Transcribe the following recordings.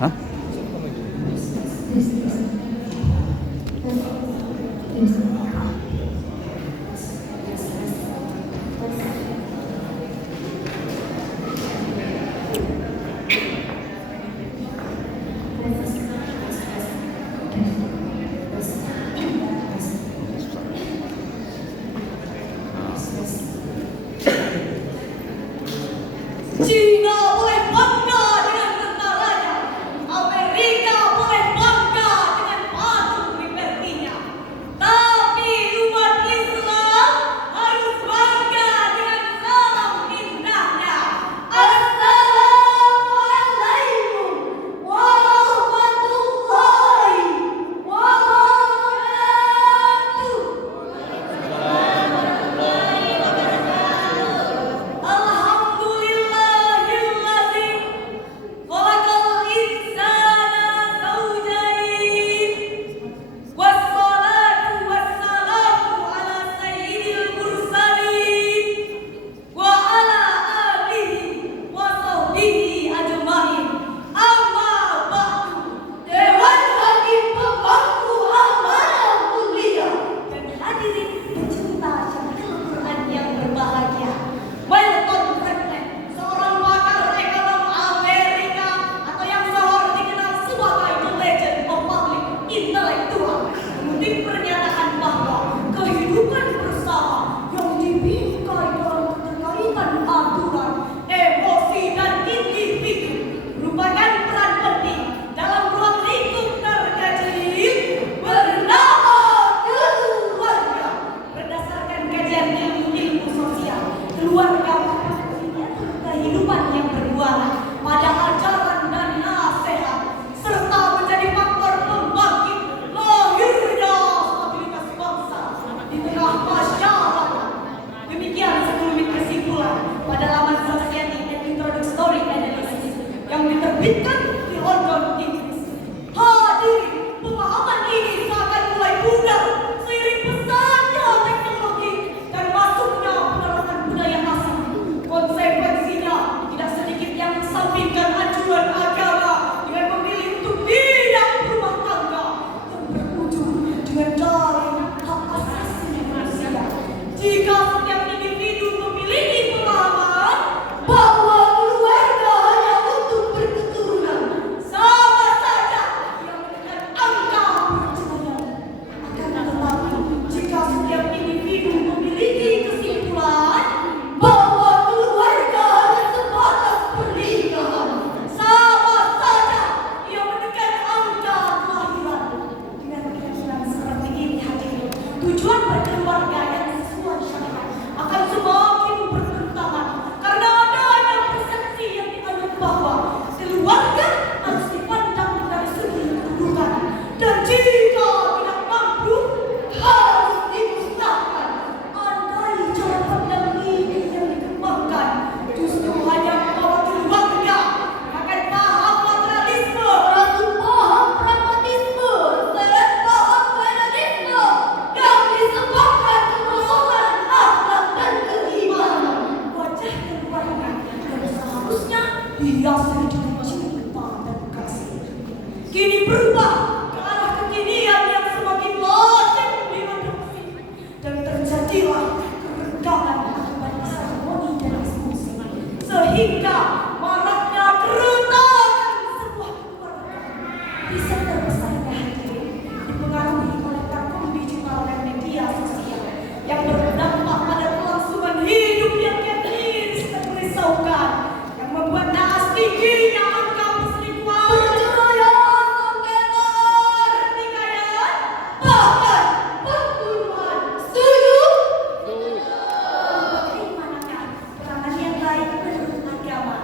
Hah? Cina boleh bangga dengan tentaranya, Amerika boleh bangga dengan patung libertinya, tapi umat Islam harus bangga dengan salam indahnya. Assalamualaikum warahmatullahi wabarakatuh. Alhamdulillahilladzi khalaqal insana zawjayn. Wassalatu wassalamu ala sayyidil mursalin wa ala alihi wa sahbihi ajmain. Amma ba'du. Dewan Hakim Pemangku Amanah Mulia dan hadirin pecinta Syahrul Quran yang berbahagia. Welcome President, seorang pakar ekonom Amerika atau yang seorang dikenal sebagai the legend of public intellectual, mengutip pernyataan bahwa kehidupan bersama yang dibingkai dalam keterkaitan aturan, emosi dan individu merupakan peran penting dalam ruang lingkup terkecil bernama keluarga. Berdasarkan kajian ilmu sosial, keluarga kehidupan yang bermuara pada ajaran dan nasihat serta menjadi faktor pembangkit lahirnya stabilitas bangsa di tengah masyarakat. Demikian sekelumit kesimpulan pada laman Society and Introductory Analysis yang diterbitkan di London, Inggris. Hadirin, pemahaman ini seakan mulai pudar seiring pesatnya teknologi dan masuknya penerapan budaya asing. Konsekuensinya tidak sedikit yang mensampingkan anjuran agama dengan memilih untuk tidak berumah tangga yang berujung dengan daring hak asasi manusia. Jika setiap individu memiliki pemahaman bahwa keluarga hanya untuk berketurunan, sama saja ia menekan angka perceraian. Akan tetapi, jika setiap individu memiliki kesimpulan bahwa keluarga hanya sebatas pernikahan, sama saja ia menekan angka kelahiran. Dengan keyakinan seperti ini hadirin, tujuan berkeluarga yang sesuai syariat akan semakin bertentangan karena adanya persepsi yang dianggap bahwa keluarga harus dipandang dari segi kedudukan dan jika tidak mampu harus dimusnahkan. Andai cara pandang ini yang dikembangkan justru hanya membawa keluarga akan paham materialisme, lalu paham pragmatisme, dan paham hedonisme yang disebabkan kekosongan akhlak dan keimanan. Wajah keluarga yang seharusnya dihiasi dengan cinta dan kasih kini berubah ke arah kekinian yang semakin lazim diadopsi dan terjadilah keregangan akibat harmoni dan diskusi sehingga maraknya keretakan sebuah keluarga. Riset terbesarnya hadirin dipengaruhi oleh platform digital dan media sosial yang berdampak pada kelangsungan hidup yang nyaris dan merisaukan, yang membuat naas tingginya angka perselingkuhan, perceraian, sengketa, pertikaian, bahkan pembunuhan. Setuju? Bagaimanakah peranan yang baik menurut agama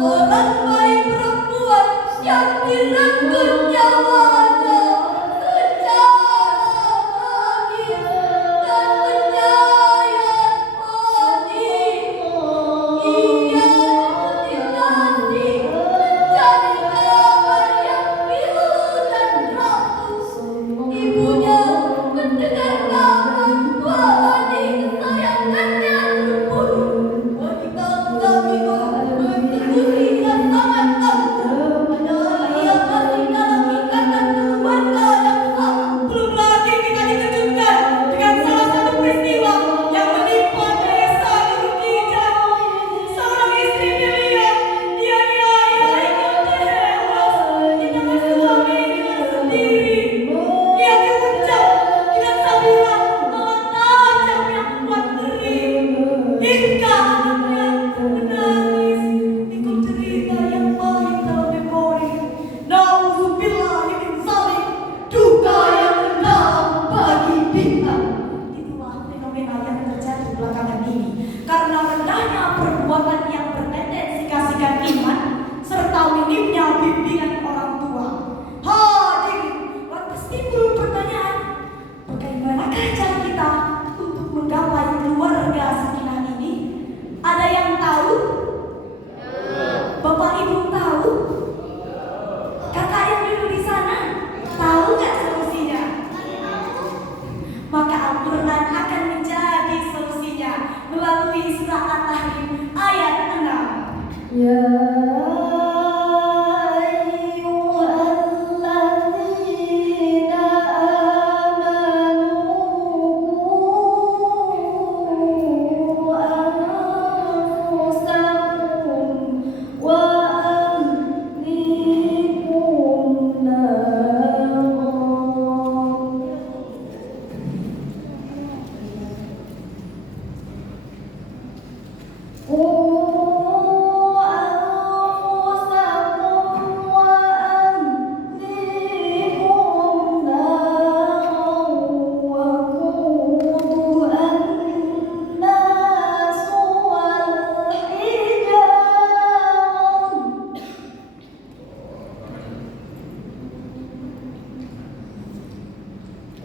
Seorang bayi perempuan yang direnggut nyawanya secara magis dan penyayat mati. Ia dimutilasi menjadi gambar yang pilu dan rapuh. Ibunya mendengar kabar bahwa adik kesayangannya terbunuh. Wanita muda itu bersekutu yang sangat takut. Padahal ia masih dalam ikatan keluarga yang sah. Belum lagi kita dikejutkan dengan salah satu peristiwa yang menimpa desa Nurkijan. Seorang istri pilihan dianiaya hingga tewas di tangan suaminya sendiri. Ia diucap dengan saluran malah tajam yang membuat ngeri. Hingga anaknya menangis ikut cerita yang pahit dalam memori. Nauzubillahi min dzalik, duka yang mendalam bagi bintang. Itulah fenomena yang terjadi belakangan ini karena rendahnya perbuatan yang bertendensi kasihkan iman serta minimnya bimbingan orang tua. Hadirin, lantas timbul pertanyaan, bagaimanakah cara kita untuk menggapai keluarga sakinah ini? Ada yang tahu? Bapak Ibu tahu? Kakak yang duduk di sana tahu nggak solusinya? Maka Al-Quran akan menjadi solusinya melalui surah At-Tahrim ayat 6. Ya ayyuhalladzina amanu qu anfusakum wa ahlikum naran.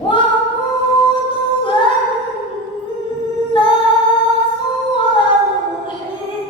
وقودها الناس والحجارة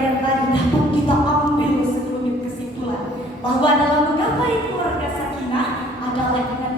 yang tadi dapat kita ambil sekelumit kesimpulan bahwa dalam menggapai keluarga sakinah adalah dengan